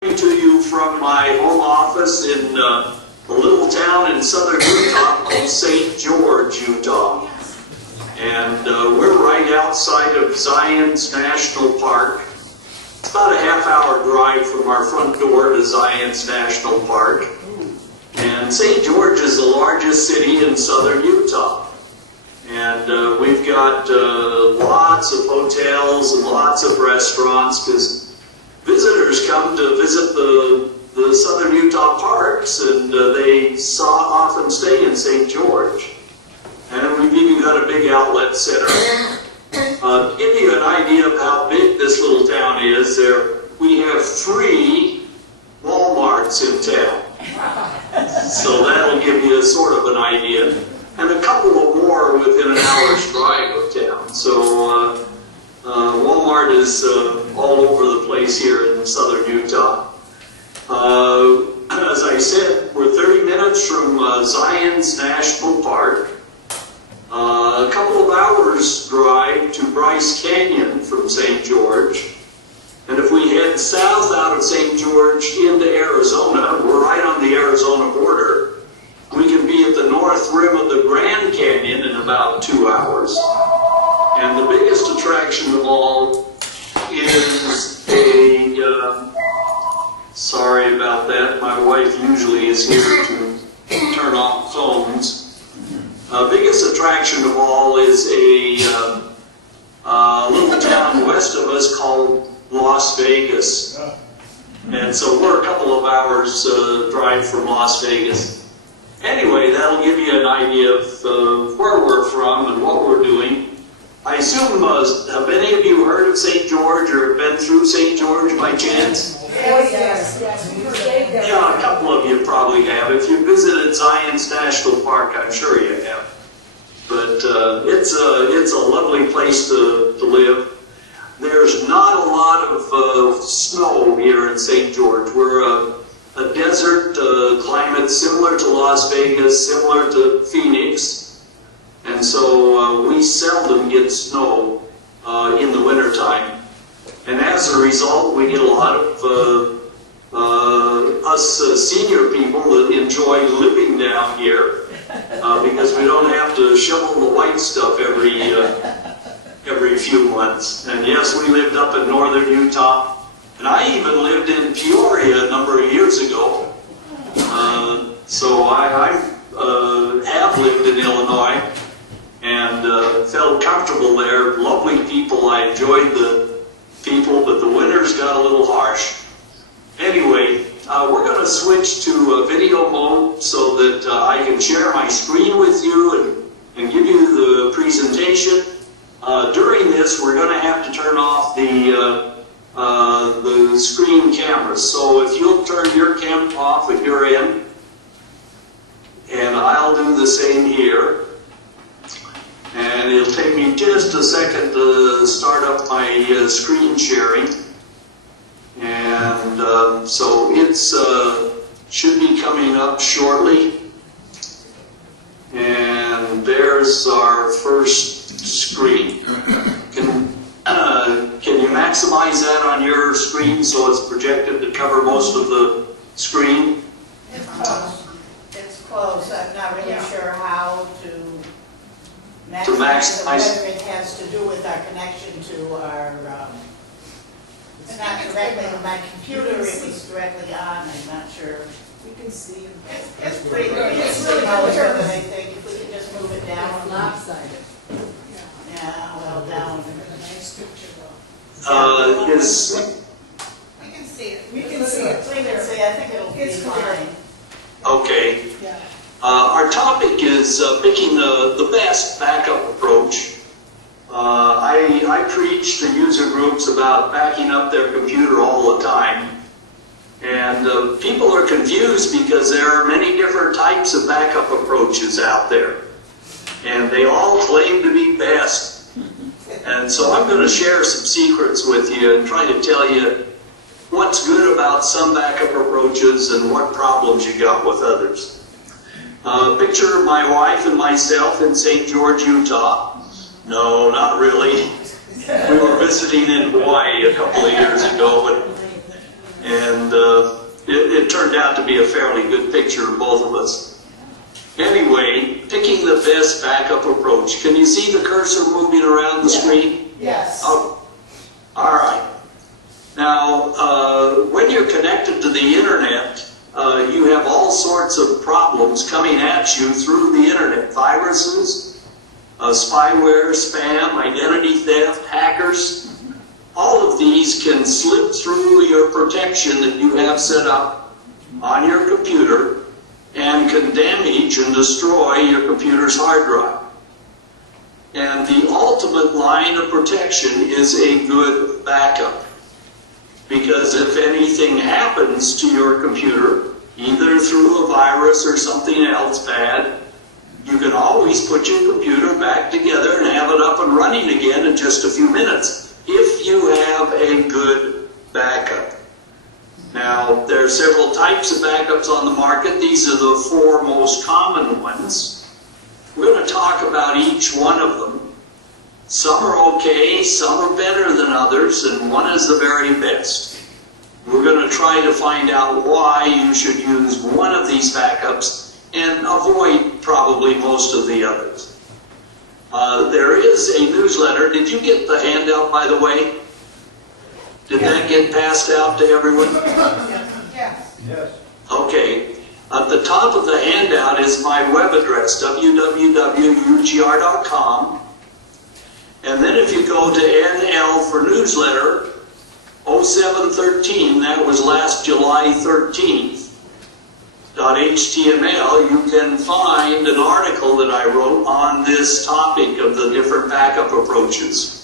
To you from my home office in a little town in southern Utah called St. George, Utah. And we're right outside of Zion's National Park. It's about a half-hour drive from our front door to Zion's National Park. And St. George is the largest city in southern Utah. And we've got lots of hotels and lots of restaurants because visitors come to visit the southern Utah parks, and they often stay in St. George. And we've even got a big outlet center. To give you an idea of how big this little town is, we have 3 Walmarts in town. So that'll give you sort of an idea. And a couple of more within an hour's drive of town. So Walmart is all over the place here in southern Utah. As I said, we're 30 minutes from Zion's National Park. A couple of hours drive to Bryce Canyon from St. George. And if we head south out of St. George into Arizona, we're right on the Arizona border. We can be at the north rim of the Grand Canyon in about 2 hours. And the biggest attraction of all is sorry about that, my wife usually is here to turn off phones. Biggest attraction of all is a little town west of us called Las Vegas. And so we're a couple of hours drive from Las Vegas. Anyway, that'll give you an idea of where we're from and what we're doing. I assume, have any of you heard of St. George or been through St. George by chance? Yes. Yeah, a couple of you probably have. If you visited Zion's National Park, I'm sure you have. But it's a lovely place to live. There's not a lot of snow here in St. George. We're a desert climate similar to Las Vegas, similar to Phoenix. And so we seldom get snow in the wintertime. And as a result, we get a lot of us senior people that enjoy living down here because we don't have to shovel the white stuff every few months. And yes, we lived up in northern Utah. And I even lived in Peoria a number of years ago. So I have lived in Illinois and felt comfortable there. Lovely people. I enjoyed the people, but the winters got a little harsh. Anyway, we're going to switch to video mode so that I can share my screen with you and give you the presentation. During this, we're going to have to turn off the screen cameras. So if you'll turn your cam off at your end, and I'll do the same here. And it'll take me just a second to start up my screen sharing. And so it's should be coming up shortly. And there's our first screen. Can you maximize that on your screen so it's projected to cover most of the screen? It's close. It's close. I'm not really sure how to maximize it, whether it has to do with our connection to our, it's not directly on my computer, it was directly on, I'm not sure. We can see it. It's pretty good. It's really clear, but I think if we can just move it down. It's lopsided. Yeah, well, down. Nice picture though. We can see it. We can see it. We can see, I think it'll be fine. Okay. Yeah. Our topic is picking the best backup approach. I preach to user groups about backing up their computer all the time. And people are confused because there are many different types of backup approaches out there. And they all claim to be best. And so I'm going to share some secrets with you and try to tell you what's good about some backup approaches and what problems you got with others. Picture of my wife and myself in St. George, Utah. No, not really. We were visiting in Hawaii a couple of years ago, And it turned out to be a fairly good picture of both of us. Anyway, picking the best backup approach. Can you see the cursor moving around the screen? Yes. Oh, all right. Now, when you're connected to the internet, you have all sorts of problems coming at you through the internet. Viruses, spyware, spam, identity theft, hackers. All of these can slip through your protection that you have set up on your computer and can damage and destroy your computer's hard drive. And the ultimate line of protection is a good backup. Because if anything happens to your computer, either through a virus or something else bad, you can always put your computer back together and have it up and running again in just a few minutes, if you have a good backup. Now, there are several types of backups on the market. These are the 4 most common ones. We're going to talk about each one of them. Some are okay, some are better than others, and one is the very best. We're going to try to find out why you should use one of these backups and avoid probably most of the others. There is a newsletter. Did you get the handout, by the way? Did that get passed out to everyone? Yes. Yes. Okay. At the top of the handout is my web address, www.ugr.com. And then if you go to NL for newsletter, 0713, that was last July 13th, .html, you can find an article that I wrote on this topic of the different backup approaches.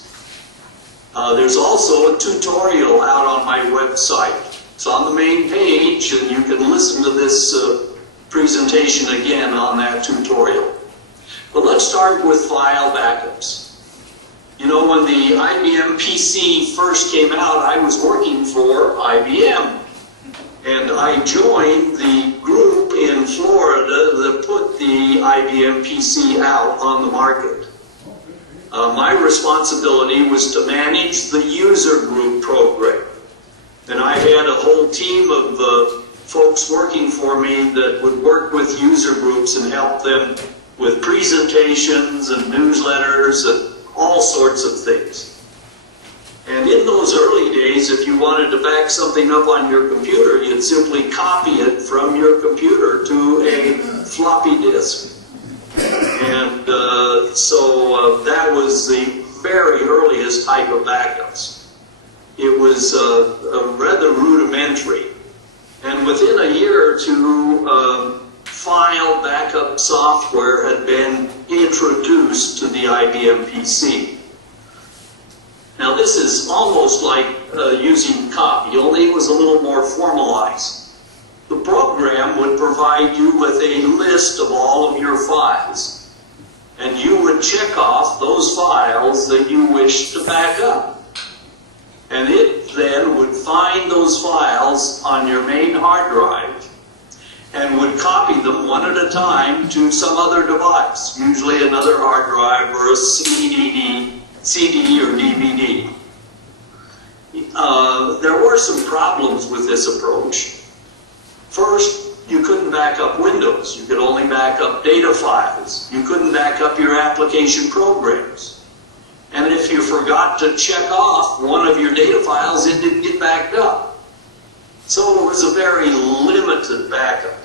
There's also a tutorial out on my website. It's on the main page, and you can listen to this presentation again on that tutorial. But let's start with file backups. You know, when the IBM PC first came out, I was working for IBM. And I joined the group in Florida that put the IBM PC out on the market. My responsibility was to manage the user group program. And I had a whole team of folks working for me that would work with user groups and help them with presentations and newsletters and all sorts of things. And in those early days, if you wanted to back something up on your computer, you'd simply copy it from your computer to a floppy disk. And so that was the very earliest type of backups. It was rather rudimentary. And within a year or two, file backup software had been introduced to the IBM PC. Now this is almost like using copy, only it was a little more formalized. The program would provide you with a list of all of your files, and you would check off those files that you wish to back up. And it then would find those files on your main hard drive and would copy them one at a time to some other device, usually another hard drive or a CD or DVD. There were some problems with this approach. First, you couldn't back up Windows. You could only back up data files. You couldn't back up your application programs. And if you forgot to check off one of your data files, it didn't get backed up. So it was a very limited backup.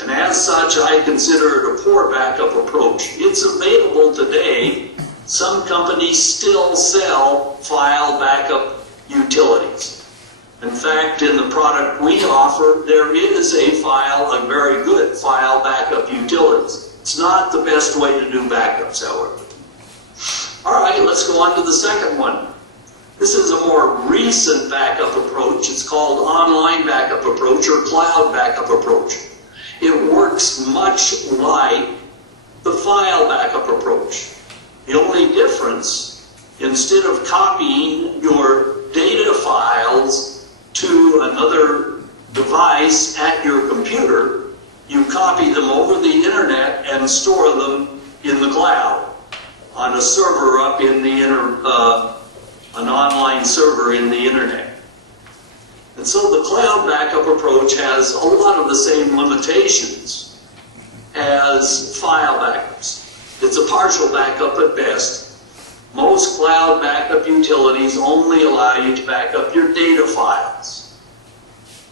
And as such, I consider it a poor backup approach. It's available today. Some companies still sell file backup utilities. In fact, in the product we offer, there is a very good file backup utilities. It's not the best way to do backups, however. All right, let's go on to the second one. This is a more recent backup approach. It's called online backup approach or cloud backup approach. It works much like the file backup approach. The only difference, instead of copying your data files to another device at your computer, you copy them over the internet and store them in the cloud on a server up in the an online server in the internet. And so the cloud backup approach has a lot of the same limitations as file backups. It's a partial backup at best. Most cloud backup utilities only allow you to back up your data files.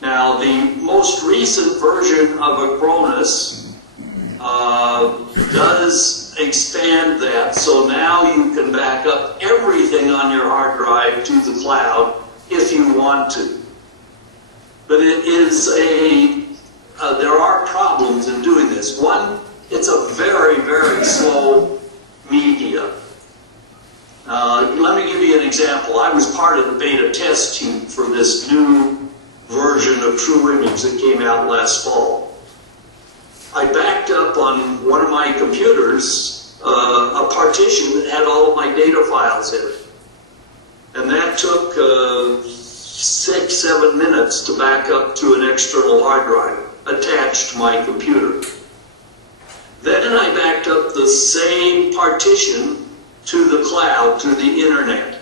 Now, the most recent version of Acronis does expand that, so now you can back up everything on your hard drive to the cloud if you want to. But it is there are problems in doing this. One, it's a very, very slow media. Let me give you an example. I was part of the beta test team for this new version of TrueImage that came out last fall. I backed up on one of my computers a partition that had all of my data files in it. And that took 6-7 minutes to back up to an external hard drive attached to my computer. Then I backed up the same partition to the cloud, to the internet,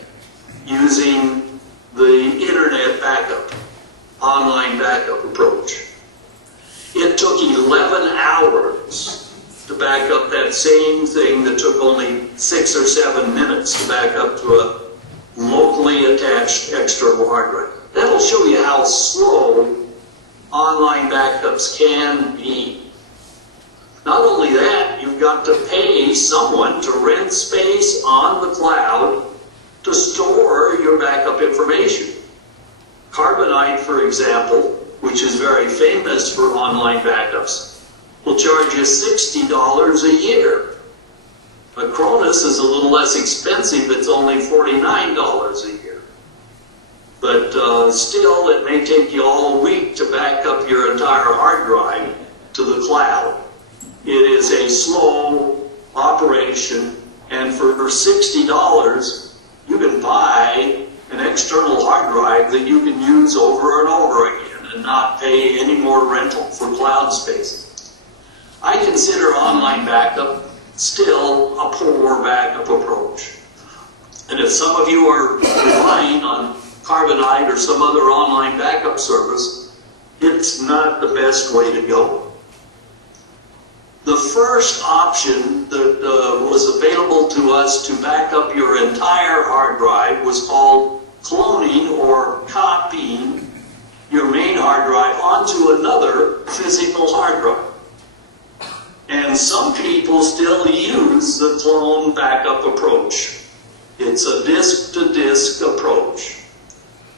using the internet backup, online backup approach. It took 11 hours to back up that same thing that took only 6 or 7 minutes to back up to a locally attached external hard drive. That'll show you how slow online backups can be. Not only that, you've got to pay someone to rent space on the cloud to store your backup information. Carbonite, for example, which is very famous for online backups, will charge you $60 a year. Acronis is a little less expensive, it's only $49 a year. But still, it may take you all week to back up your entire hard drive to the cloud. It is a slow operation, and for $60, you can buy an external hard drive that you can use over and over again and not pay any more rental for cloud space. I consider online backup still a poor backup approach. And if some of you are relying on Carbonite or some other online backup service, it's not the best way to go. The first option that was available to us to back up your entire hard drive was called cloning or copying your main hard drive onto another physical hard drive. And some people still use the clone backup approach. It's a disk-to-disk approach.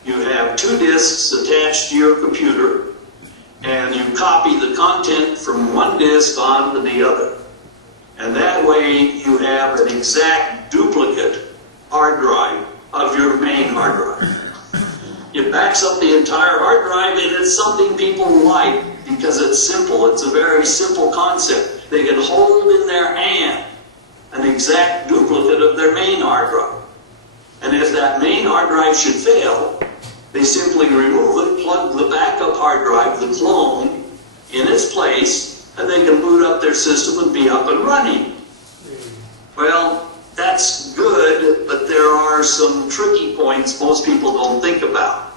You have 2 disks attached to your computer, and you copy the content from one disk onto the other. And that way you have an exact duplicate hard drive of your main hard drive. It backs up the entire hard drive, and it's something people like because it's simple. It's a very simple concept. They can hold in their hand an exact duplicate of their main hard drive. And if that main hard drive should fail, they simply remove it, plug the backup hard drive, the clone, in its place, and they can boot up their system and be up and running. Well, that's good, but there are some tricky points most people don't think about.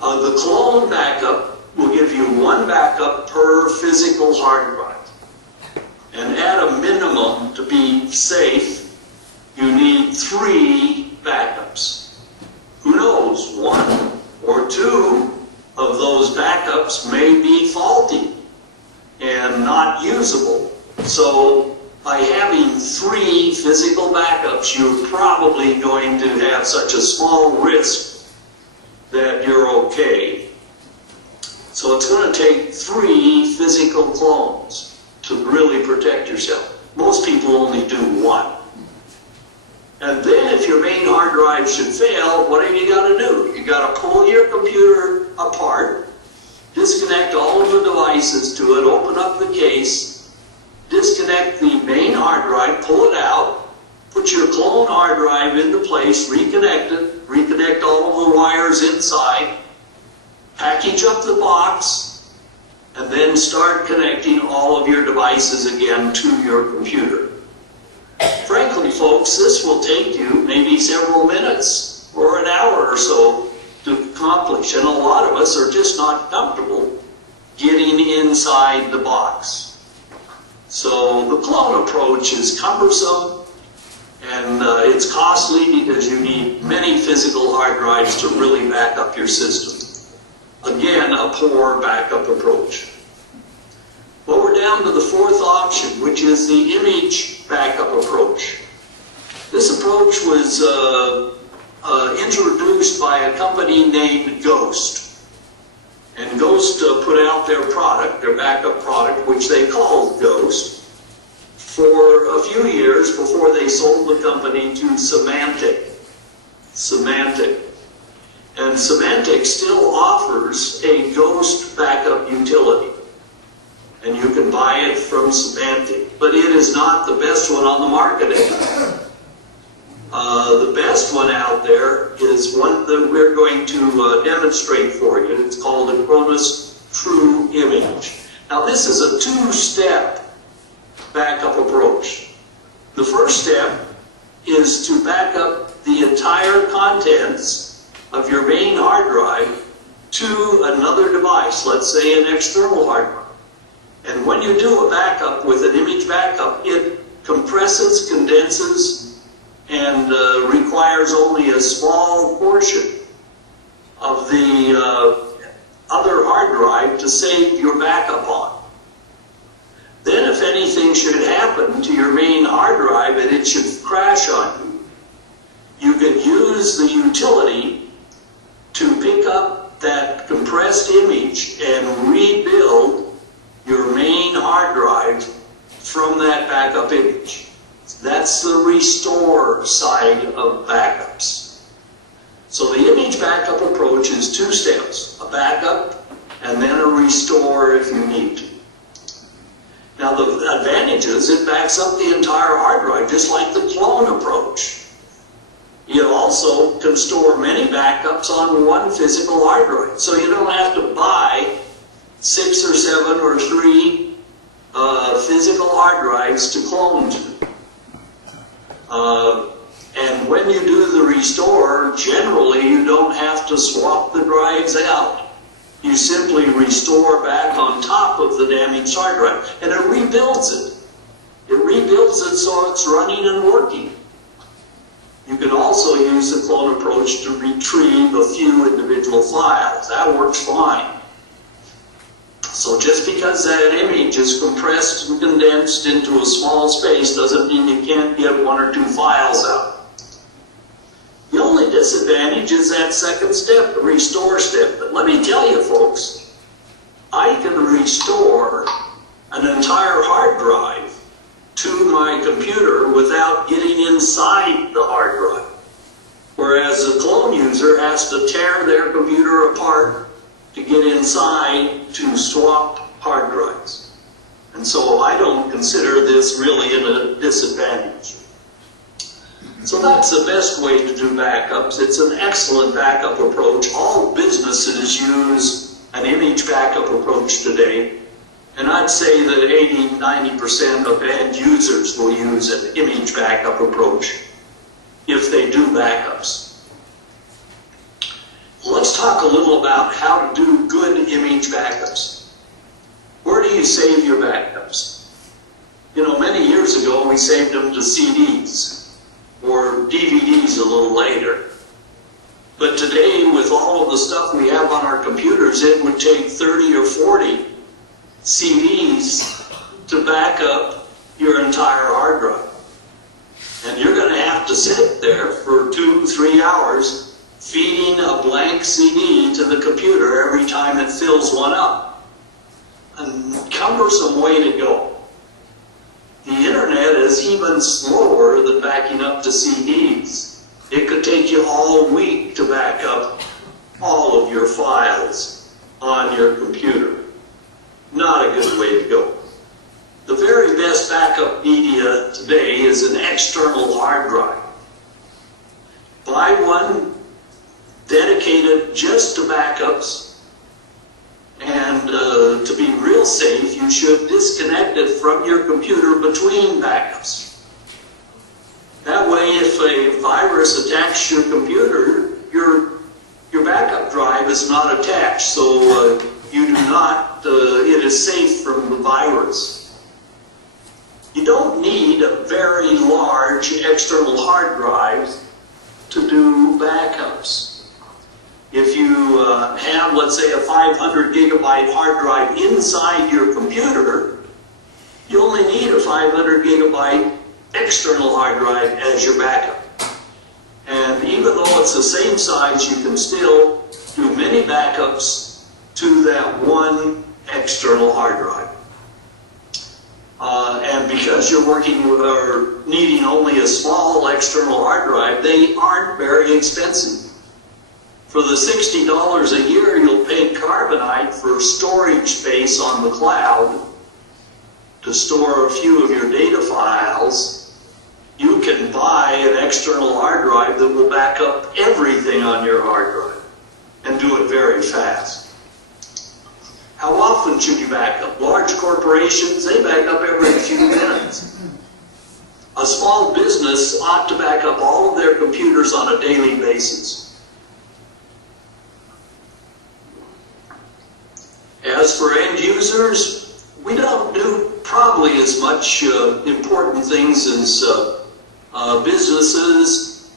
The clone backup will give you 1 backup per physical hard drive. And at a minimum, to be safe, you need 3 backups. Who knows, 1 or 2 of those backups may be faulty and not usable. So by having 3 physical backups, you're probably going to have such a small risk that you're okay. So it's going to take 3 physical clones to really protect yourself. Most people only do 1. And then if your main hard drive should fail, what have you got to do? You got to pull your computer apart, disconnect all of the devices to it, open up the case, disconnect the main hard drive, pull it out, put your clone hard drive into place, reconnect it, reconnect all of the wires inside, package up the box, and then start connecting all of your devices again to your computer. Frankly, folks, this will take you maybe several minutes or an hour or so to accomplish accomplish. And a lot of us are just not comfortable getting inside the box. So the clone approach is cumbersome, and it's costly because you need many physical hard drives to really back up your system. Again, a poor backup approach. Well, we're down to the fourth option, which is the image backup approach. This approach was introduced by a company named Ghost. And Ghost put out their product, their backup product, which they called Ghost, for a few years before they sold the company to Symantec. And Symantec still offers a Ghost backup utility. And you can buy it from Symantec. But it is not the best one on the market anymore. The best one out there is one that we're going to demonstrate for you. It's called Acronis True Image. Now this is a two-step backup approach. The first step is to back up the entire contents of your main hard drive to another device, let's say an external hard drive. And when you do a backup with an image backup, it compresses, condenses, and requires only a small portion of the other hard drive to save your backup on. Then if anything should happen to your main hard drive and it should crash on you, you can use the utility to pick up that compressed image and rebuild your main hard drive from that backup image. That's the restore side of backups. So the image backup approach is two steps, a backup and then a restore if you need to. Now the advantage is it backs up the entire hard drive, just like the clone approach. It also can store many backups on one physical hard drive. So you don't have to buy 6 or 7 or 3 physical hard drives to clone to. And when you do the restore, generally you don't have to swap the drives out. You simply restore back on top of the damaged hard drive, and it rebuilds it. It rebuilds it so it's running and working. You can also use the clone approach to retrieve a few individual files. That works fine. So just because that image is compressed and condensed into a small space doesn't mean you can't get 1 or 2 files out. The only disadvantage is that second step, the restore step. But let me tell you folks, I can restore an entire hard drive to my computer without getting inside the hard drive. Whereas a clone user has to tear their computer apart to get inside to swap hard drives. And so I don't consider this really a disadvantage. So that's the best way to do backups. It's an excellent backup approach. All businesses use an image backup approach today. And I'd say that 80–90% of end users will use an image backup approach if they do backups. Let's talk a little about how to do good image backups. Where do you save your backups? You know, many years ago we saved them to CDs or DVDs a little later. But today, with all of the stuff we have on our computers, it would take 30 or 40 CDs to back up your entire hard drive. And you're going to have to sit there for 2–3 hours feeding a blank CD to the computer every time it fills one up. A cumbersome way to go. The internet is even slower than backing up to CDs. It could take you all week to back up all of your files on your computer. Not a good way to go. The very best backup media today is an external hard drive. Buy one dedicated just to backups, and to be real safe, you should disconnect it from your computer between backups. That way, if a virus attacks your computer, your backup drive drive is not attached, so you do not, it is safe from the virus. You don't need a very large external hard drive to do backups. If you have, let's say, a 500 gigabyte hard drive inside your computer, you only need a 500 gigabyte external hard drive as your backup. And even though it's the same size, you can still do many backups to that one external hard drive. And because you're working with or needing only a small external hard drive, they aren't very expensive. For the $60 a year you'll pay Carbonite for storage space on the cloud to store a few of your data files, you can buy an external hard drive that will back up everything on your hard drive and do it very fast. How often should you back up? Large corporations, they back up every few minutes. A small business ought to back up all of their computers on a daily basis. As for end users, we don't do probably as much important things as businesses,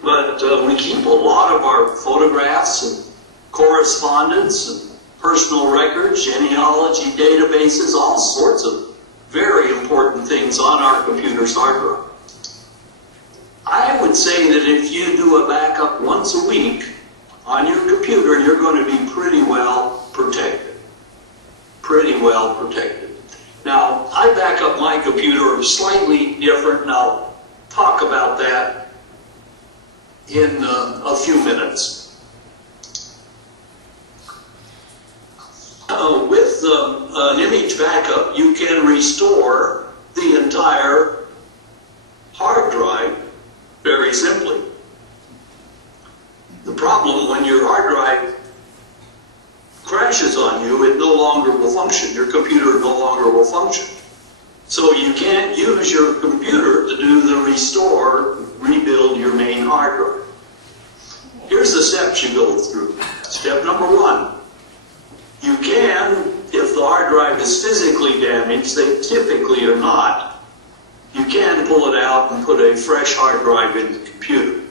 but we keep a lot of our photographs and correspondence and personal records, genealogy databases, all sorts of very important things on our computer's hard drive. I would say that if you do a backup once a week on your computer, you're going to be pretty well protected. Pretty well protected. Now, I back up my computer slightly different, and I'll talk about that in a few minutes. With an image backup, you can restore the entire hard drive very simply. The problem when your hard drive crashes on you, it no longer will function. Your computer no longer will function. So you can't use your computer to do the restore, rebuild your main hard drive. Here's the steps you go through. Step number one. You can, if the hard drive is physically damaged, they typically are not, you can pull it out and put a fresh hard drive in the computer.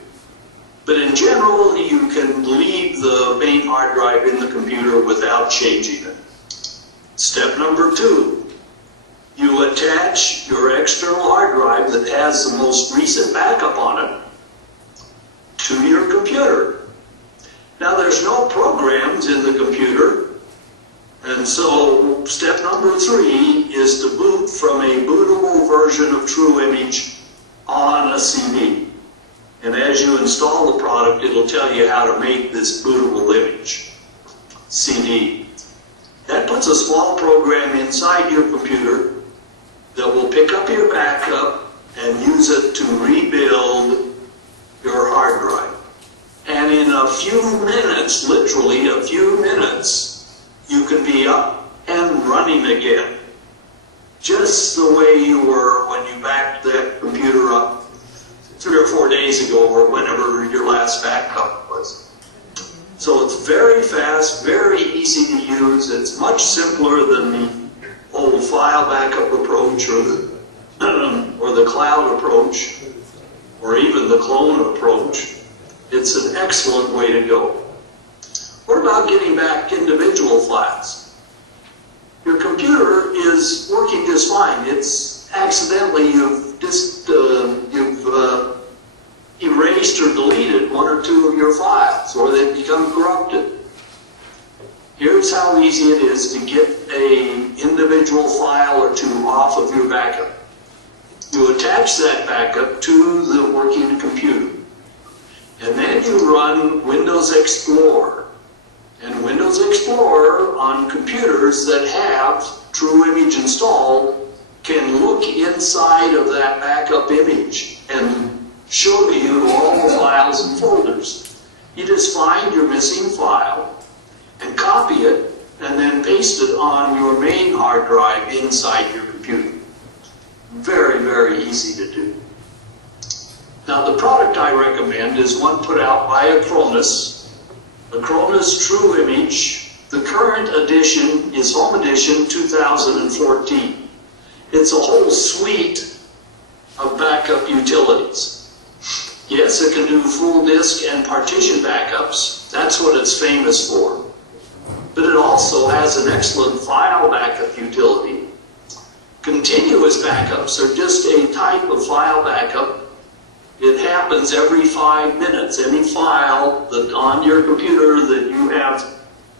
But in general, you can leave the main hard drive in the computer without changing it. Step number two, you attach your external hard drive that has the most recent backup on it to your computer. Now there's no programs in the computer, and so step number three is to boot from a bootable version of TrueImage on a CD. And as you install the product, it'll tell you how to make this bootable image, CD. That puts a small program inside your computer that will pick up your backup and use it to rebuild your hard drive. And in a few minutes, literally a few minutes, you can be up and running again. Just the way you were when you backed that computer up 3 or 4 days ago, or whenever your last backup was. So it's very fast, very easy to use. It's much simpler than the old file backup approach or the cloud approach, or even the clone approach. It's an excellent way to go. What about getting back individual files? Your computer is working just fine. It's accidentally you've erased or deleted 1 or 2 of your files, or they've become corrupted. Here's how easy it is to get an individual file or 2 off of your backup. You attach that backup to the working computer, and then you run Windows Explorer. And Windows Explorer on computers that have TrueImage installed can look inside of that backup image and show you all the files and folders. You just find your missing file and copy it and then paste it on your main hard drive inside your computer. Very, very easy to do. Now the product I recommend is one put out by Acronis, Acronis True Image. The current edition is Home Edition 2014. It's a whole suite of backup utilities. Yes, it can do full disk and partition backups. That's what it's famous for. But it also has an excellent file backup utility. Continuous backups are just a type of file backup. It happens every 5 minutes. Any file that on your computer that you have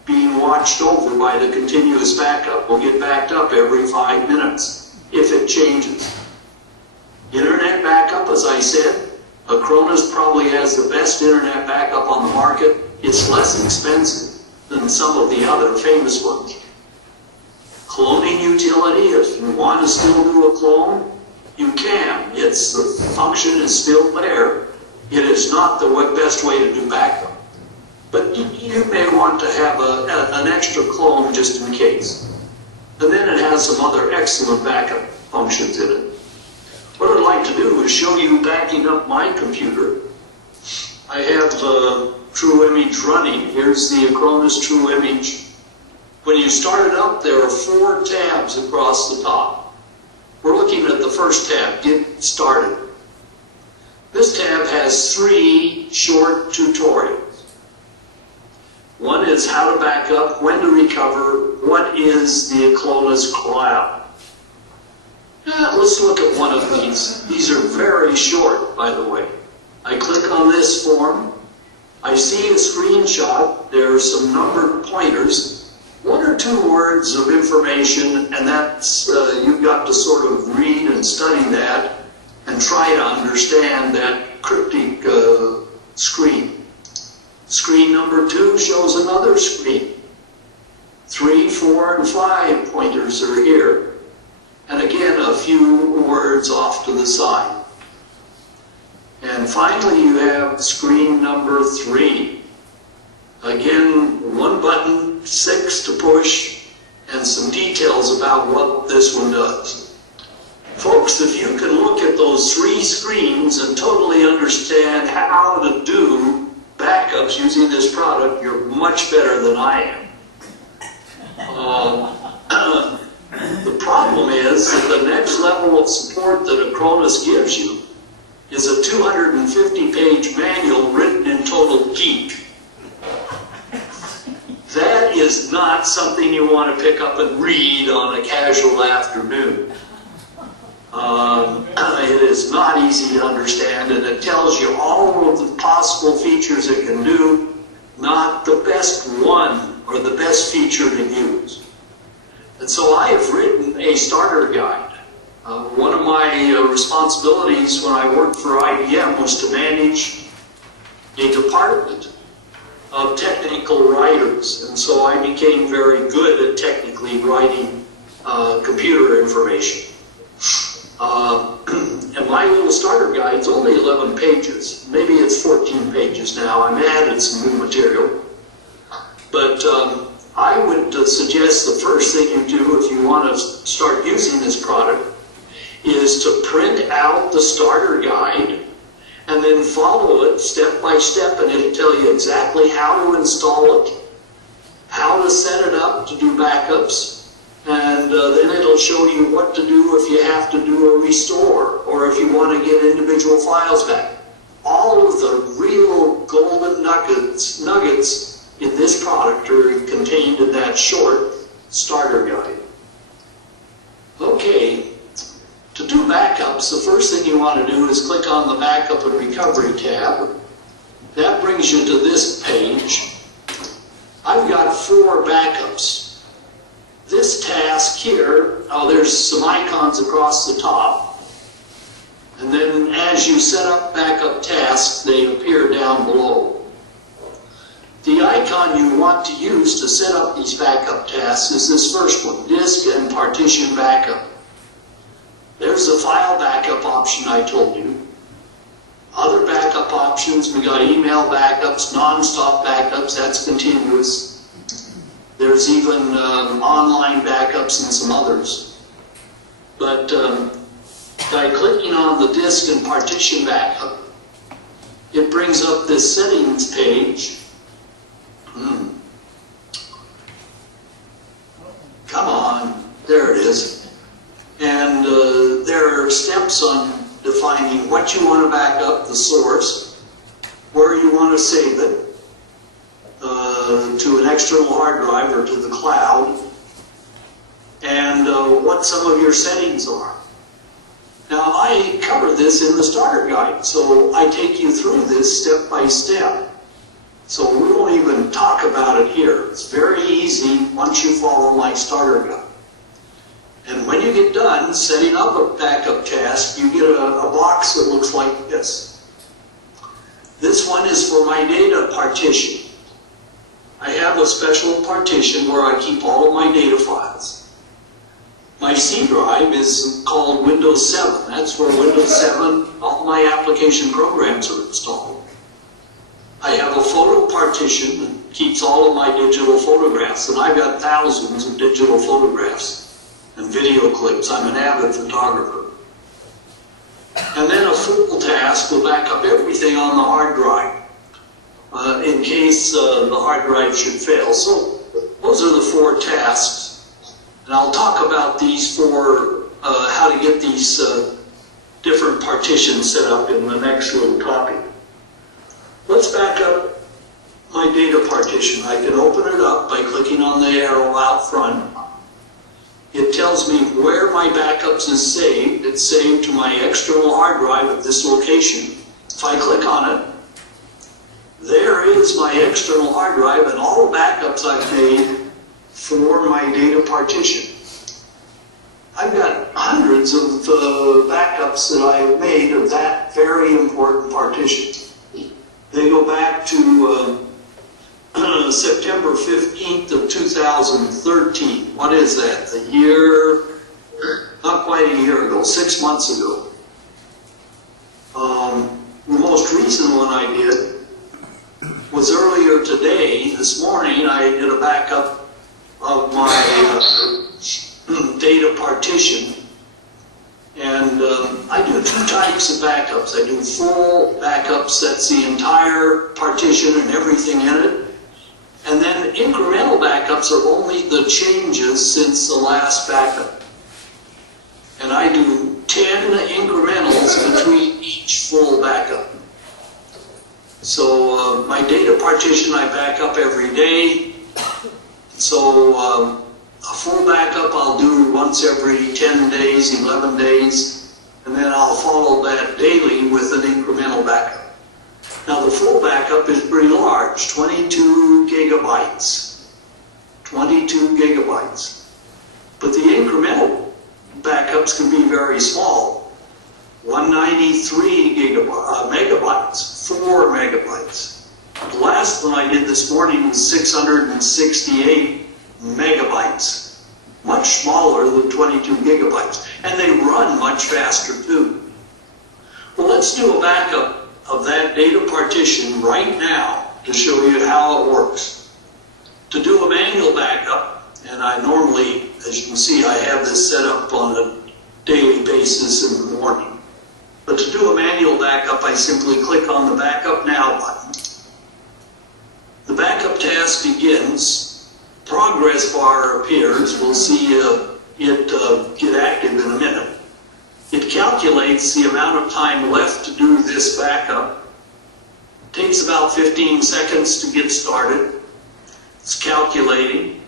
being watched over by the continuous backup will get backed up every 5 minutes if it changes. Internet backup, as I said, Acronis probably has the best internet backup on the market. It's less expensive than some of the other famous ones. Cloning utility, if you want to still do a clone, you can. The function is still there. It is not the best way to do backup. But you may want to have an extra clone just in case. And then it has some other excellent backup functions in it. What I'd like to do is show you backing up my computer. I have True Image running. Here's the Acronis True Image. When you start it up, there are 4 tabs across the top. We're looking at the first tab, Get Started. This tab has 3 short tutorials. One is how to back up, when to recover, what is the Acronis cloud. Let's look at one of these. These are very short, by the way. I click on this form. I see a screenshot. There are some numbered pointers, 1 or 2 words of information, and that's you've got to sort of read and study that and try to understand that cryptic screen. Screen number 2 shows another screen. 3, 4, and 5 pointers are here. And again, a few words off to the side. And finally, you have screen number 3. Again, 1 button, 6 to push, and some details about what this one does. Folks, if you can look at those 3 screens and totally understand how to do backups using this product, you're much better than I am. The problem is that the next level of support that Acronis gives you is a 250-page manual written in total geek. That is not something you want to pick up and read on a casual afternoon. It is not easy to understand, and it tells you all of the possible features it can do, not the best one or the best feature to use. And so I have written a starter guide. One of my responsibilities when I worked for IBM was to manage a department of technical writers. And so I became very good at technically writing computer information. And my little starter guide is only 11 pages. Maybe it's 14 pages now. I'm added some new material. But I would suggest the first thing you do if you want to start using this product is to print out the starter guide and then follow it step by step, and it'll tell you exactly how to install it, how to set it up to do backups, and then it'll show you what to do if you have to do a restore or if you want to get individual files back. All of the real golden nuggets in this product are contained in that short starter guide. Okay, to do backups, the first thing you want to do is click on the Backup and Recovery tab. That brings you to this page. I've got 4 backups. This task here, there's some icons across the top. And then as you set up backup tasks, they appear down below. The icon you want to use to set up these backup tasks is this first one, Disk and Partition Backup. There's the file backup option I told you. Other backup options, we got email backups, non-stop backups, that's continuous. There's even online backups and some others. But by clicking on the Disk and Partition Backup, it brings up this settings page. steps on defining what you want to back up, the source, where you want to save it, to an external hard drive or to the cloud, and what some of your settings are. Now, I cover this in the starter guide, so I take you through this step by step. So we won't even talk about it here. It's very easy once you follow my starter guide. And when you get done setting up a backup task, you get a box that looks like this. This one is for my data partition. I have a special partition where I keep all of my data files. My C drive is called Windows 7. That's where Windows 7, all my application programs are installed. I have a photo partition that keeps all of my digital photographs, and I've got thousands of digital photographs and video clips. I'm an avid photographer. And then a full task will back up everything on the hard drive in case the hard drive should fail. So those are the 4 tasks. And I'll talk about these 4, how to get these different partitions set up in the next little topic. Let's back up my data partition. I can open it up by clicking on the arrow out front. It tells me where my backups is saved. It's saved to my external hard drive at this location. If I click on it, there is my external hard drive and all the backups I've made for my data partition. I've got hundreds of backups that I have made of that very important partition. They go back to September 15th of 2013. What is that? A year, not quite a year ago, 6 months ago. The most recent one I did was earlier today. This morning I did a backup of my data partition. And I do 2 types of backups. I do full backups, that's the entire partition and everything in it. And then incremental backups are only the changes since the last backup. And I do 10 incrementals between each full backup. So my data partition I back up every day. So a full backup I'll do once every 10 days, 11 days, and then I'll follow that daily with an incremental backup. Now the full backup is pretty large, 22 gigabytes. 22 gigabytes. But the incremental backups can be very small. 193 megabytes, 4 megabytes. The last one I did this morning was 668 megabytes. Much smaller than 22 gigabytes. And they run much faster too. Well, let's do a backup of that data partition right now to show you how it works. To do a manual backup, and I normally, as you can see, I have this set up on a daily basis in the morning. But to do a manual backup, I simply click on the Backup Now button. The backup task begins. Progress bar appears. We'll see it get active in a minute. It calculates the amount of time left to do this backup. It takes about 15 seconds to get started. It's calculating,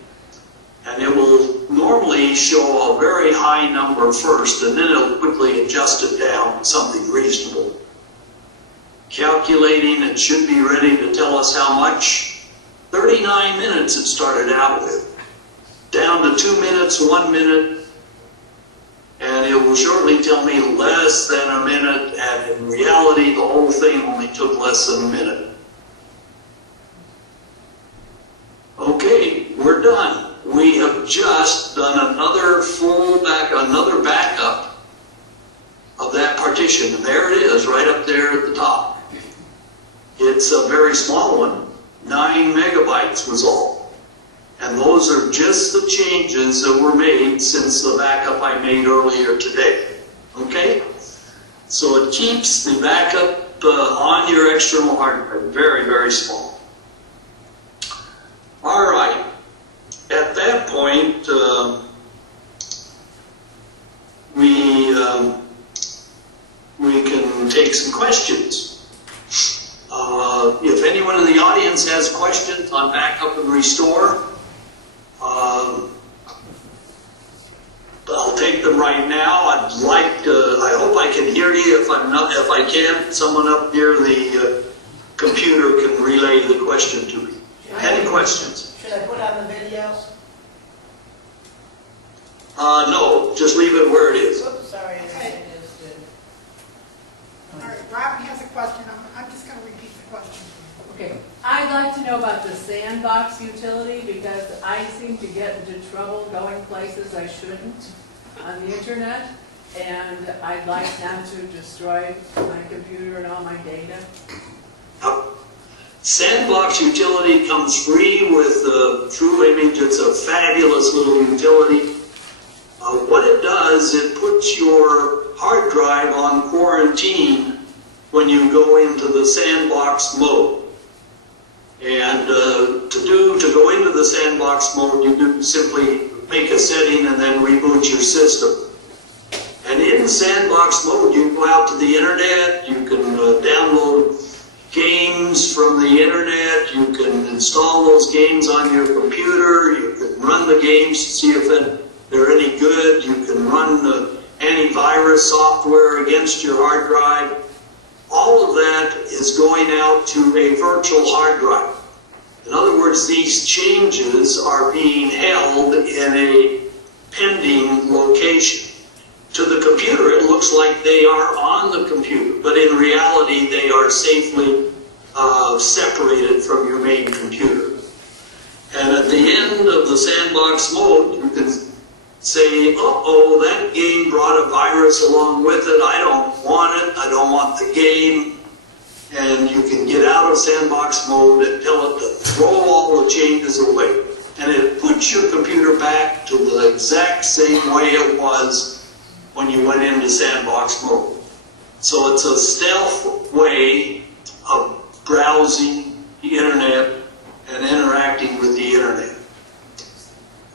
and it will normally show a very high number first, and then it'll quickly adjust it down to something reasonable. Calculating, it should be ready to tell us how much. 39 minutes it started out with. Down to 2 minutes, 1 minute, and it will shortly tell me less than a minute, and in reality the whole thing only took less than a minute. Okay, we're done. We have just done another backup of that partition, and there it is, right up there at the top. It's a very small one, 9 megabytes was all. And those are just the changes that were made since the backup I made earlier today. Okay? So it keeps the backup on your external hard drive very, very small. All right. At that point, we anyone in the audience has questions on backup and restore, I'll take them right now. I'd like to, I hope I can hear you. If I can't, someone up near the computer can relay the question to me. Any questions? Should I put on the video? No, just leave it where it is. Oops, sorry, Okay. I just did. All right, Robin has a question. I'm just going to repeat the question. Okay, I'd like to know about the sandbox utility because I seem to get into trouble going places I shouldn't on the internet. And I'd like them to destroy my computer and all my data. Sandbox utility comes free with True Image. It's a fabulous little utility. What it does, it puts your hard drive on quarantine when you go into the sandbox mode. And to go into the sandbox mode, you do simply make a setting and then reboot your system. And in sandbox mode, you go out to the internet, you can download games from the internet, you can install those games on your computer, you can run the games to see if they're any good, you can run the antivirus software against your hard drive. All of that is going out to a virtual hard drive. In other words, these changes are being held in a pending location. To the computer, it looks like they are on the computer, but in reality, they are safely separated from your main computer. And at the end of the sandbox mode, you can say, uh-oh, that game brought a virus along with it. I don't want it. I don't want the game. And you can get out of sandbox mode and tell it to throw all the changes away. And it puts your computer back to the exact same way it was when you went into sandbox mode. So it's a stealth way of browsing the internet and interacting with the internet.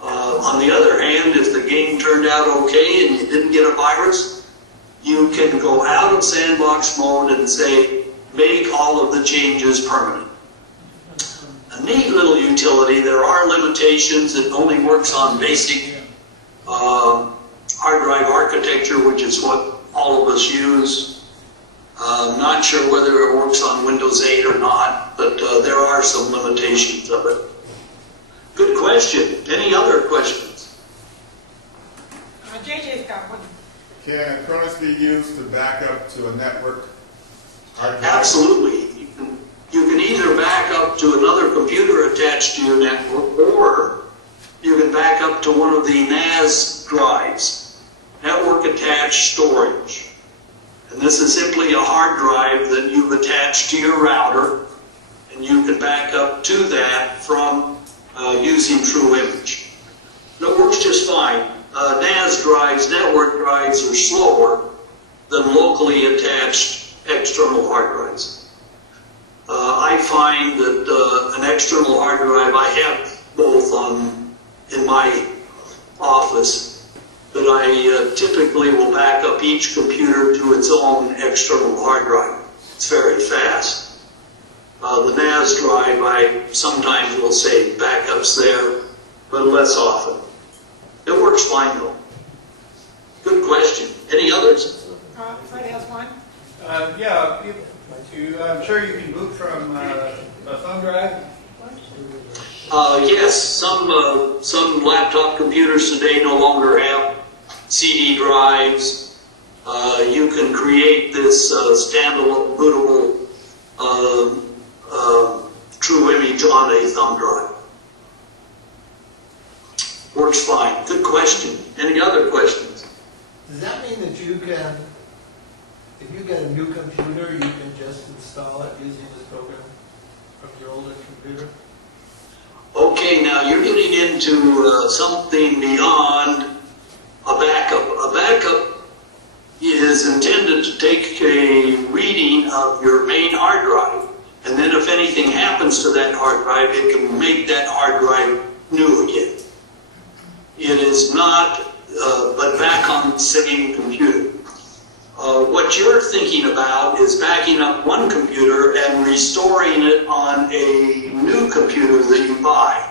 On the other hand, if the game turned out okay and you didn't get a virus, you can go out of sandbox mode and say, make all of the changes permanent. A neat little utility. There are limitations. It only works on basic hard drive architecture, which is what all of us use. Not sure whether it works on Windows 8 or not, but there are some limitations of it. Good question. Any other questions? JJ's got one. Can Acronis be used to back up to a network hard drive? Absolutely. You can either back up to another computer attached to your network, or you can back up to one of the NAS drives, network attached storage. And this is simply a hard drive that you've attached to your router, and you can back up to that from using True Image. And it works just fine. NAS drives, network drives are slower than locally attached external hard drives. I find that an external hard drive, I have both in my office, but I typically will back up each computer to its own external hard drive. It's very fast. The NAS drive, I sometimes will say backups there, but less often. It works fine though. Good question. Any others? Fred has one. Yeah, I'm sure you can boot from a thumb drive. Yes, some laptop computers today no longer have CD drives. You can create this standalone bootable True Image on a thumb drive. Works fine. Good question. Any other questions? Does that mean that you can, if you get a new computer, you can just install it using this program from your older computer? Okay, now you're getting into something beyond a backup. A backup is intended to take a reading of your main hard drive, and then if anything happens to that hard drive, it can make that hard drive new again. It is not, but back on the same computer. What you're thinking about is backing up one computer and restoring it on a new computer that you buy.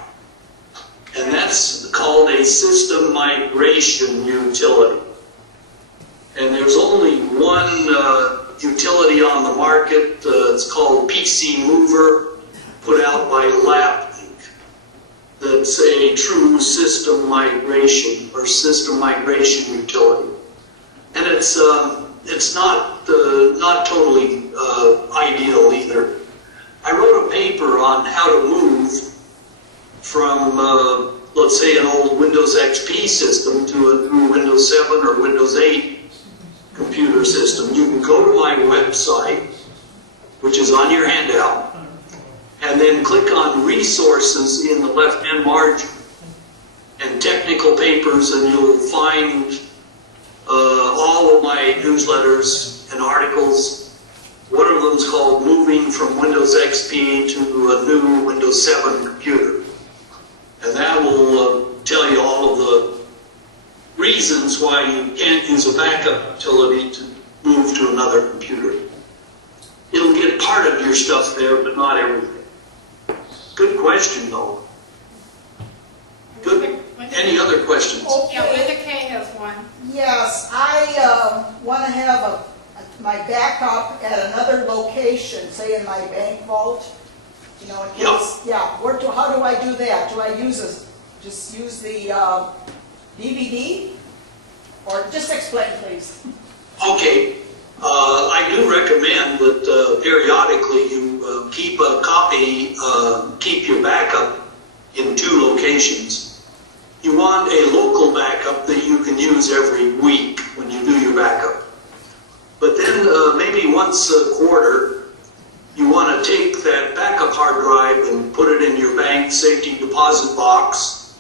And that's called a system migration utility. And there's only one utility on the market. It's called PC Mover, put out by LabLink. That's a true system migration or system migration utility. And it's not totally ideal either. I wrote a paper on how to move from, let's say, an old Windows XP system to a new Windows 7 or Windows 8 computer system. You can go to my website, which is on your handout, and then click on Resources in the left-hand margin, and Technical Papers, and you'll find all of my newsletters and articles. One of them is called Moving from Windows XP to a New Windows 7 Computer. And that will tell you all of the reasons why you can't use a backup utility to move to another computer. It'll get part of your stuff there, but not everything. Good question, though. Good. Any other questions? Yeah, Linda Kay has one. Yes, I want to have my backup at another location, say in my bank vault. You know, in case, yeah. How do I do that? Do I just use the DVD? Or just explain, please. Okay. I do recommend that periodically you keep a copy, keep your backup in 2 locations. You want a local backup that you can use every week when you do your backup. But then maybe once a quarter, you want to take that backup hard drive and put it in your bank safety deposit box.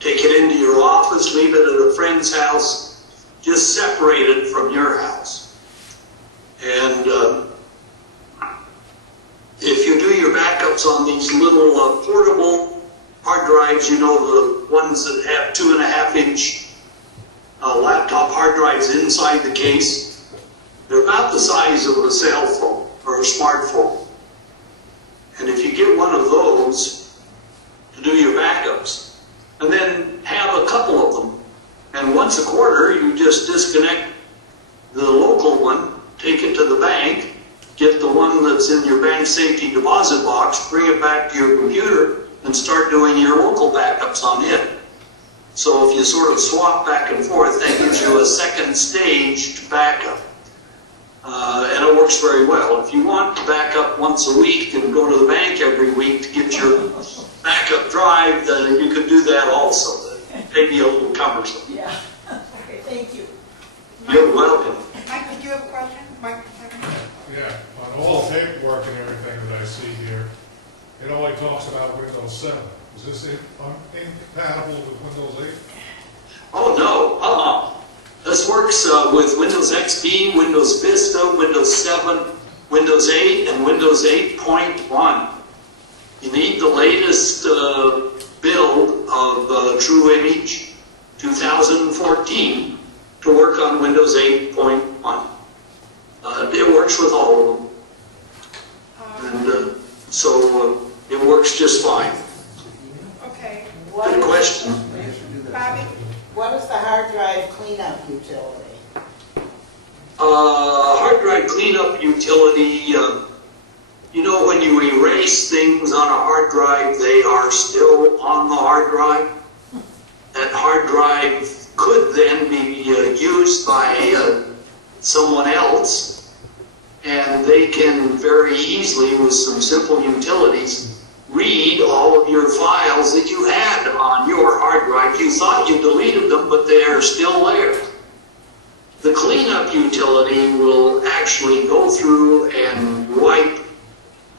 Take it into your office, leave it at a friend's house, just separate it from your house. And if you do your backups on these little portable hard drives, you know, the ones that have 2.5-inch laptop hard drives inside the case, they're about the size of a cell phone or a smartphone. And if you get one of those to do your backups, and then have a couple of them, and once a quarter you just disconnect the local one, take it to the bank, get the one that's in your bank safety deposit box, bring it back to your computer, and start doing your local backups on it. So if you sort of swap back and forth, that gives you a second staged backup. And it works very well. If you want to back up once a week and go to the bank every week to get your backup drive, then you could do that also. That may be a little cumbersome. Yeah. Okay, thank you. You're welcome. Mike, did you have a question? Mike? Yeah, on all the paperwork and everything that I see here, it only talks about Windows 7. Is this incompatible with Windows 8? Oh, no. This works with Windows XP, Windows Vista, Windows 7, Windows 8, and Windows 8.1. You need the latest build of True Image 2014 to work on Windows 8.1. It works with all of them. And so it works just fine. Okay. Good question. Bobby? What is the hard drive cleanup utility? Hard drive cleanup utility, you know, when you erase things on a hard drive, they are still on the hard drive. That hard drive could then be used by someone else, and they can very easily, with some simple utilities, read all of your files that you had on your hard drive. You thought you deleted them, but they're still there. The cleanup utility will actually go through and wipe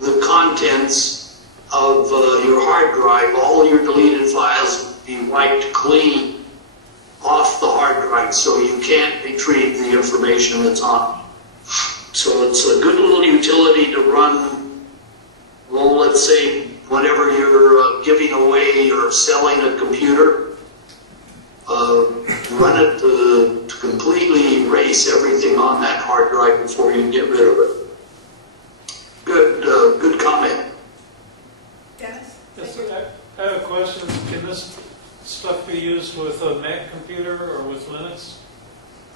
the contents of your hard drive. All your deleted files will be wiped clean off the hard drive, so you can't retrieve the information that's on it. So it's a good little utility to run, well, let's say, whenever you're giving away or selling a computer, run it to completely erase everything on that hard drive before you get rid of it. Good comment. Dennis? Yes, I have a question. Can this stuff be used with a Mac computer or with Linux?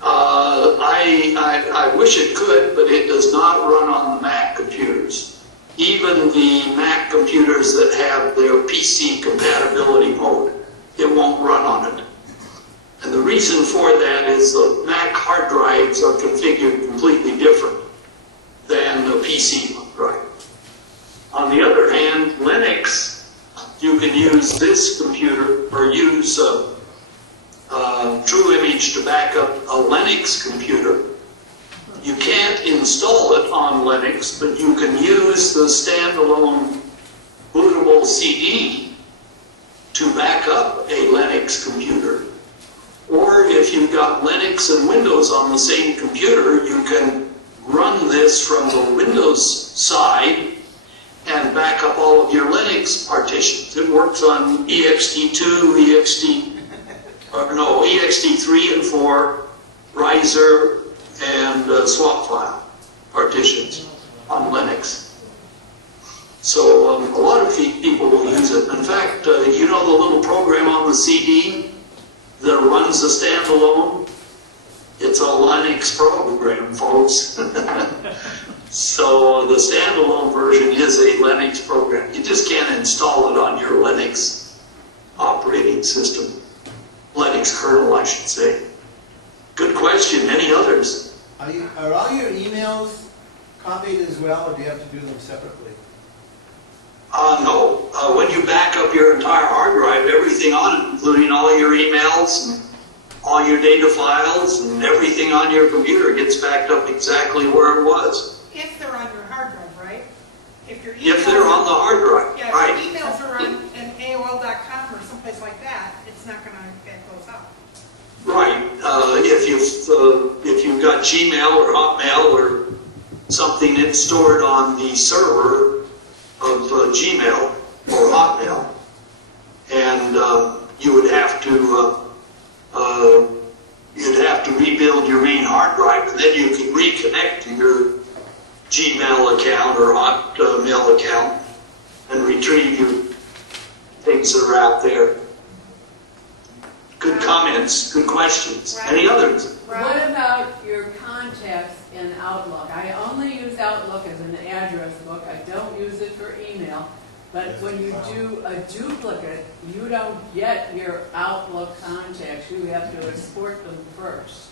I wish it could, but it does not run on the Mac computers. Even the Mac computers that have their PC compatibility mode, it won't run on it. And the reason for that is the Mac hard drives are configured completely different than the PC drive. On the other hand, Linux, you can use this computer or use True Image to back up a Linux computer. You can't install it on Linux, but you can use the standalone bootable CD to back up a Linux computer. Or if you've got Linux and Windows on the same computer, you can run this from the Windows side and back up all of your Linux partitions. It works on ext2, ext3 and 4, riser, and swap file partitions on Linux. So a lot of people will use it. In fact, you know the little program on the CD that runs the standalone? It's a Linux program, folks. So the standalone version is a Linux program. You just can't install it on your Linux operating system. Linux kernel, I should say. Good question. Any others? Are all your emails copied as well, or do you have to do them separately? No. When you back up your entire hard drive, everything on it, including all your emails and all your data files and everything on your computer gets backed up exactly where it was. If they're on your hard drive, right? If they're on the hard drive, yeah, right. if your emails are on an AOL.com or someplace like that, it's not going to back those up. Right. If you've got Gmail or Hotmail or something that's stored on the server of Gmail or Hotmail, and you would have to rebuild your main hard drive, and then you can reconnect to your Gmail account or Hotmail account and retrieve your things that are out there. Good comments, good questions. Any others? What about your contacts in Outlook? I only use Outlook as an address book. I don't use it for email. But when you do a duplicate, you don't get your Outlook contacts. You have to export them first.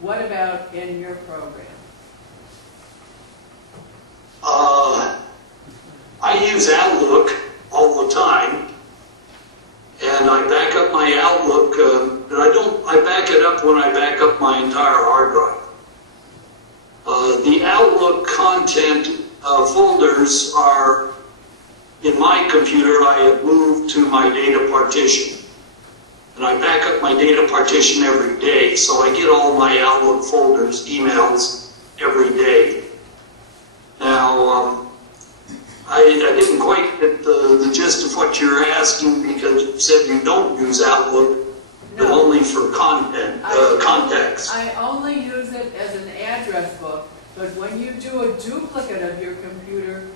What about in your program? I use Outlook all the time, and I back up my Outlook, and I back it up when I back up my entire hard drive. The Outlook content folders are, in my computer, I have moved to my data partition. And I back up my data partition every day, so I get all my Outlook folders, emails, every day. Now, I didn't quite get the gist of what you're asking, because you said you don't use Outlook, but only for contacts. I only use it as an address book, but when you do a duplicate of your computer,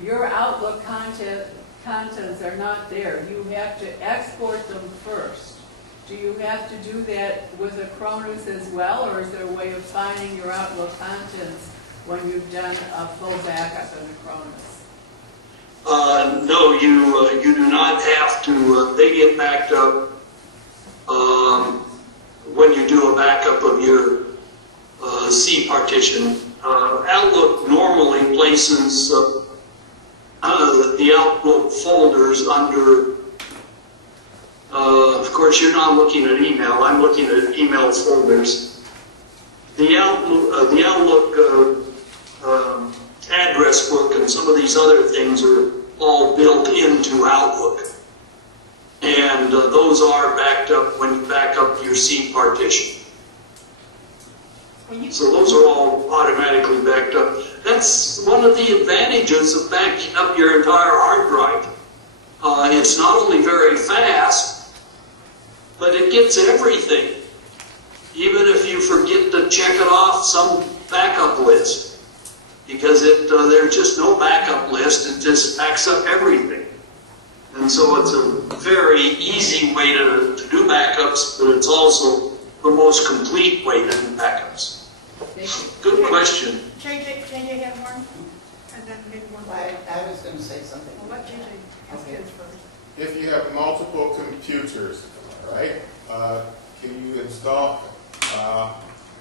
your Outlook contents are not there. You have to export them first. Do you have to do that with Acronis as well, or is there a way of finding your Outlook contents when you've done a full backup in Acronis? No, you do not have to. They get backed up when you do a backup of your C partition. Outlook normally places the Outlook folders under. Of course, you're not looking at email. I'm looking at email folders. The Outlook address book and some of these other things are all built into Outlook. And those are backed up when you back up your C partition. So those are all automatically backed up. That's one of the advantages of backing up your entire hard drive. It's not only very fast, but it gets everything. Even if you forget to check it off some backup list. Because there's just no backup list, it just backs up everything. And so it's a very easy way to do backups, but it's also the most complete way to do backups. Good question. JJ had one, and then maybe one. I was going to say something. We'll let JJ ask his first. If you have multiple computers, right, can you install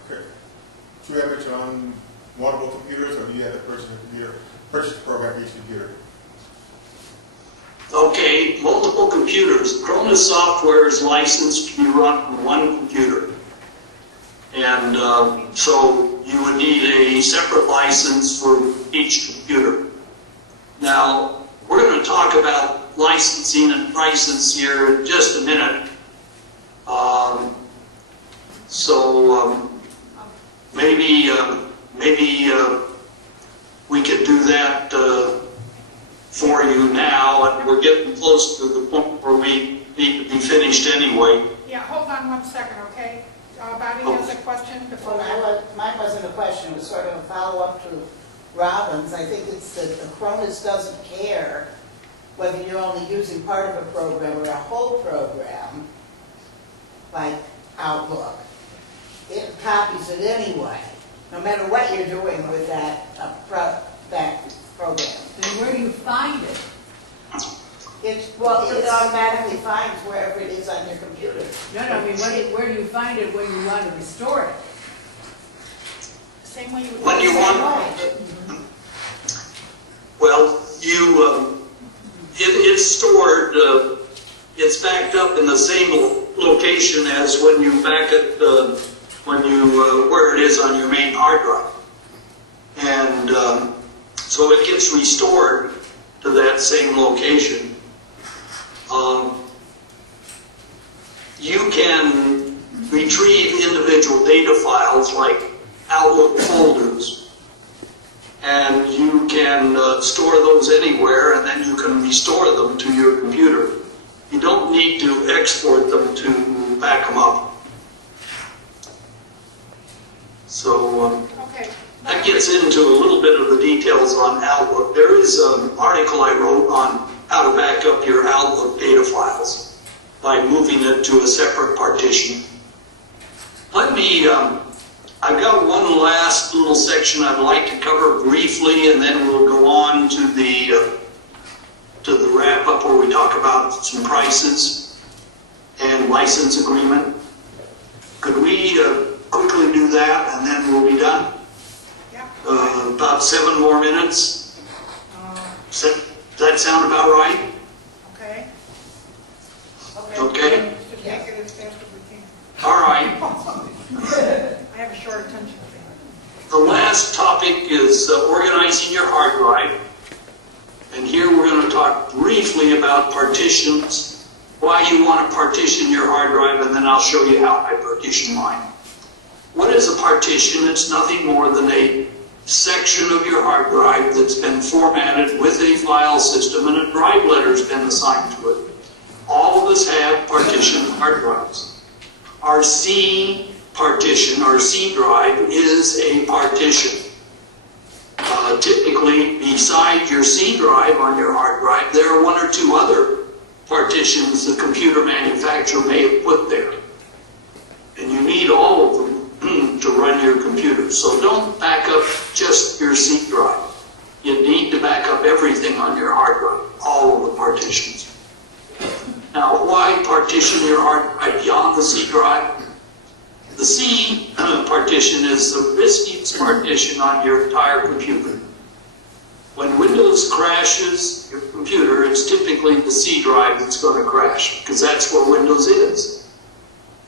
true image on multiple computers, or do you have to purchase the program for each computer? Okay, multiple computers. Acronis software is licensed to be run on one computer. And so you would need a separate license for each computer. Now, we're going to talk about licensing and prices here in just a minute. Maybe we could do that for you now, and we're getting close to the point where we need to be finished anyway. Yeah, hold on 1 second, okay? Bobby has a question before. Mine wasn't a question, it was sort of a follow-up to Robin's. I think it's that Acronis doesn't care whether you're only using part of a program or a whole program, like Outlook. It copies it anyway, no matter what you're doing with that program. Then where do you find it? It automatically finds wherever it is on your computer. No, I mean, where do you find it when you want to restore it? Same way you would. When you want, well, it's stored, it's backed up in the same location as when you back it, where it is on your main hard drive. And so it gets restored to that same location. You can retrieve individual data files like Outlook folders, and you can store those anywhere, and then you can restore them to your computer. You don't need to export them to back them up. So Okay. that gets into a little bit of the details on Outlook. There is an article I wrote on how to back up your Outlook data files by moving it to a separate partition. Let me, I've got one last little section I'd like to cover briefly, and then we'll go on to the wrap up where we talk about some prices and license agreement. Could we quickly do that, and then we'll be done? Yeah. About 7 more minutes. Does that sound about right? Okay. Okay. Just make it as fast as we can. All right. I have a short attention span. The last topic is organizing your hard drive. And here we're going to talk briefly about partitions, why you want to partition your hard drive, and then I'll show you how I partition mine. What is a partition? It's nothing more than a section of your hard drive that's been formatted with a file system and a drive letter's been assigned to it. All of us have partitioned hard drives. Our C partition, our C drive, is a partition. Typically, beside your C drive on your hard drive, there are 1 or 2 other partitions the computer manufacturer may have put there. And you need all of them to run your computer. So don't back up just your C drive. You need to back up everything on your hard drive, all of the partitions. Now, why partition your hard drive beyond the C drive? The C partition is the riskiest partition on your entire computer. When Windows crashes your computer, it's typically the C drive that's going to crash, because that's where Windows is.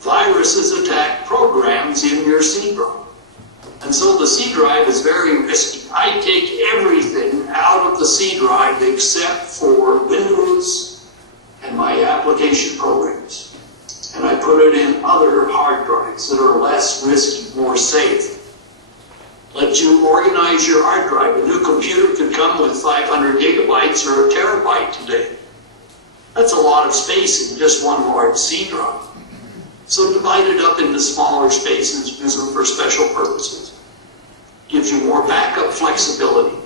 Viruses attack programs in your C drive. And so the C drive is very risky. I take everything out of the C drive except for Windows and my application programs. And I put it in other hard drives that are less risky, more safe. Let you organize your hard drive. A new computer could come with 500 gigabytes or a terabyte today. That's a lot of space in just one large C drive. So divide it up into smaller spaces, use them for special purposes. Gives you more backup flexibility.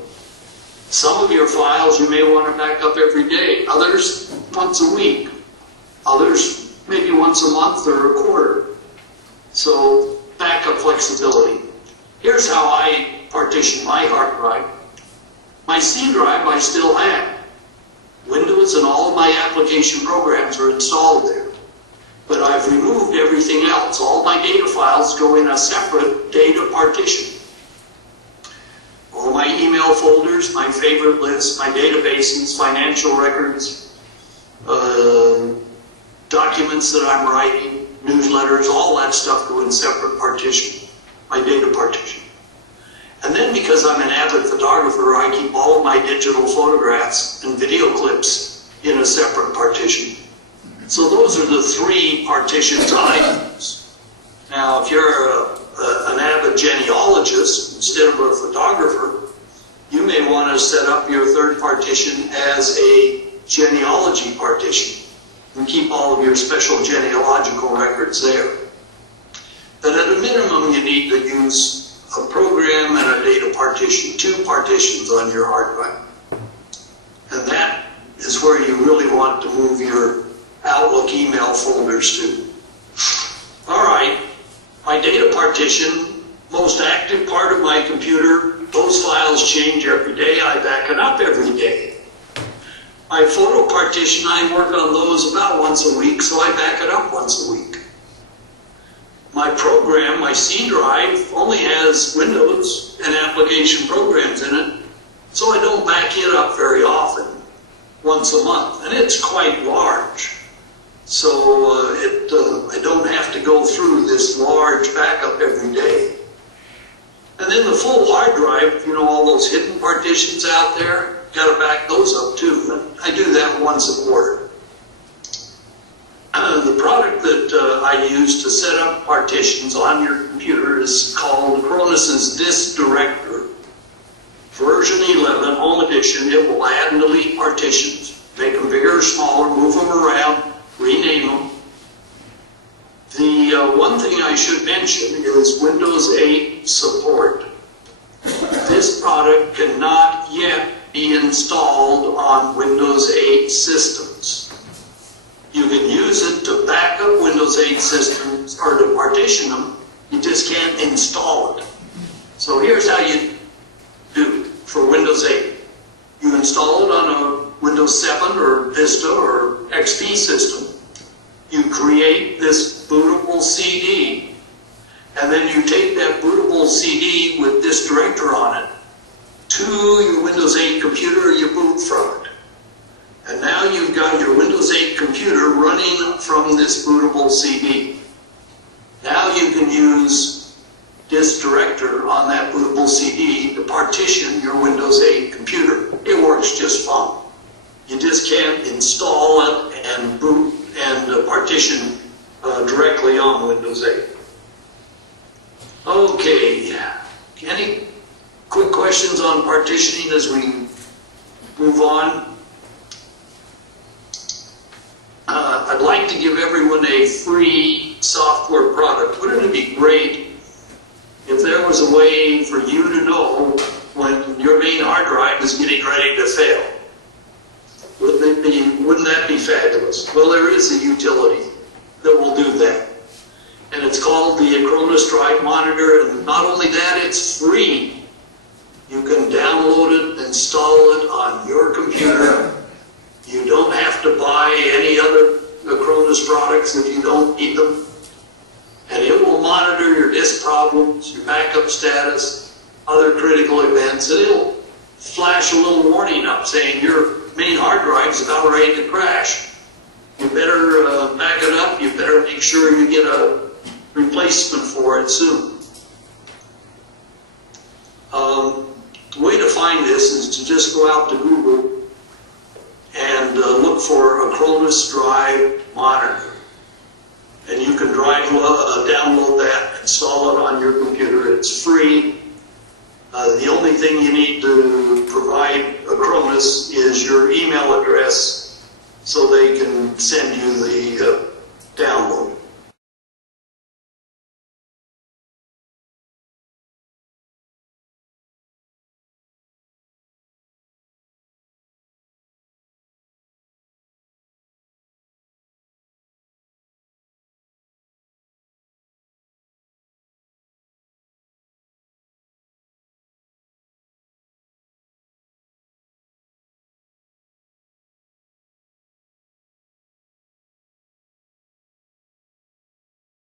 Some of your files you may want to back up every day, others once a week, others maybe once a month or a quarter. So backup flexibility. Here's how I partition my hard drive. My C drive I still have. Windows and all of my application programs are installed there. But I've removed everything else. All my data files go in a separate data partition. All my email folders, my favorite lists, my databases, financial records, documents that I'm writing, newsletters, all that stuff go in separate partition, my data partition. And then because I'm an avid photographer, I keep all of my digital photographs and video clips in a separate partition. So those are the three partitions I use. Now, if you're an avid genealogist instead of a photographer, you may want to set up your third partition as a genealogy partition and keep all of your special genealogical records there. But at a minimum, you need to use a program and a data partition, two partitions on your hard drive. And that is where you really want to move your Outlook email folders to. All right, my data partition, most active part of my computer, those files change every day. I back it up every day. My photo partition, I work on those about once a week, so I back it up once a week. My program, my C drive, only has Windows and application programs in it, so I don't back it up very often, once a month, and it's quite large. So I don't have to go through this large backup every day. And then the full hard drive, you know, all those hidden partitions out there, got to back those up too. I do that once a quarter. The product that I use to set up partitions on your computer is called Acronis' Disk Director. Version 11, Home Edition. It will add and delete partitions, make them bigger or smaller, move them around, rename them. The one thing I should mention is Windows 8 support. This product cannot yet be installed on Windows 8 systems. You can use it to back up Windows 8 systems or to partition them. You just can't install it. So here's how you do it for Windows 8. You install it on a Windows 7 or Vista or XP system. You create this bootable CD, and then you take that bootable CD with this director on it to your Windows 8 computer, you boot from it. And now you've got your Windows 8 computer running from this bootable CD. Now you can use Disk Director on that bootable CD to partition your Windows 8 computer. It works just fine. You just can't install it and boot and partition directly on Windows 8. Okay, any quick questions on partitioning as we move on? I'd like to give everyone a free software product. Wouldn't it be great if there was a way for you to know when your main hard drive is getting ready to fail? Wouldn't that be fabulous? Well, there is a utility that will do that. And it's called the Acronis Drive Monitor, and not only that, it's free. You can download it, install it on your computer. You don't have to buy any other Acronis products if you don't need them. And it will monitor your disk problems, your backup status, other critical events, and it'll flash a little warning up saying your main hard drive is about ready to crash. You better back it up. You better make sure you get a replacement for it soon. The way to find this is to just go out to Google and look for Acronis Drive Monitor. And you can download that, install it on your computer. It's free. The only thing you need to provide Acronis is your email address so they can send you the